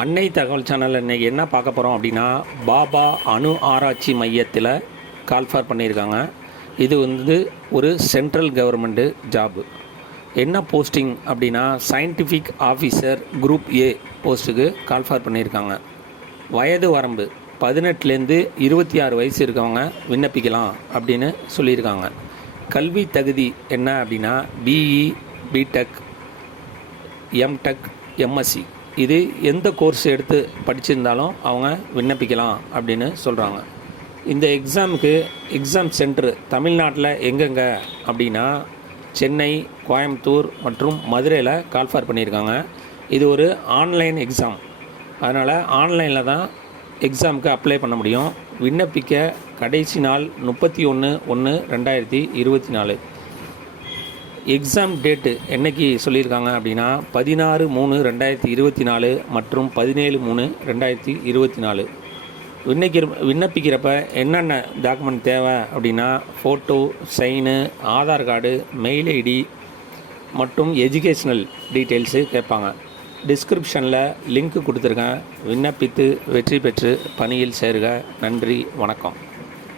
அன்னை தகவல் சேனலில் இன்றைக்கி என்ன பார்க்க போகிறோம் அப்படின்னா, பாபா அணு ஆராய்ச்சி மையத்தில் கால்ஃபார் பண்ணியிருக்காங்க. இது ஒரு சென்ட்ரல் கவர்மெண்ட்டு ஜாபு. என்ன போஸ்டிங் அப்படின்னா, சயின்டிஃபிக் ஆஃபீஸர் குரூப் ஏ போஸ்ட்டுக்கு கால்ஃபார் பண்ணியிருக்காங்க. வயது வரம்பு 18லேருந்து 26 வயசு இருக்கவங்க விண்ணப்பிக்கலாம் அப்படின்னு சொல்லியிருக்காங்க. கல்வி தகுதி என்ன அப்படின்னா, பிஇ, பிடெக், எம்டெக், எம்எஸ்சி இது எந்த கோர்ஸ் எடுத்து படிச்சிருந்தாலும் அவங்க விண்ணப்பிக்கலாம் அப்படின்னு சொல்கிறாங்க. இந்த எக்ஸாம் சென்டர் தமிழ்நாட்டில் எங்கெங்கே அப்படின்னா, சென்னை, கோயம்புத்தூர் மற்றும் மதுரையில் கால்ஃபார் பண்ணியிருக்காங்க. இது ஒரு ஆன்லைன் எக்ஸாம், அதனால் ஆன்லைனில் தான் எக்ஸாமுக்கு அப்ளை பண்ண முடியும். விண்ணப்பிக்க கடைசி நாள் 31/1/2024. எக்ஸாம் டேட்டு என்றைக்கு சொல்லியிருக்காங்க அப்படின்னா, 16/3/2024 மற்றும் 17/3/2024. விண்ணப்பிக்கிறப்ப என்னென்ன டாக்குமெண்ட் தேவை அப்படின்னா, photo, sign, Aadhaar card, mail ID மற்றும் எஜுகேஷ்னல் டீட்டெயில்ஸு கேட்பாங்க. டிஸ்கிரிப்ஷனில் லிங்க் கொடுத்துருக்கேன். விண்ணப்பித்து வெற்றி பெற்று பணியில் சேருக. நன்றி, வணக்கம்.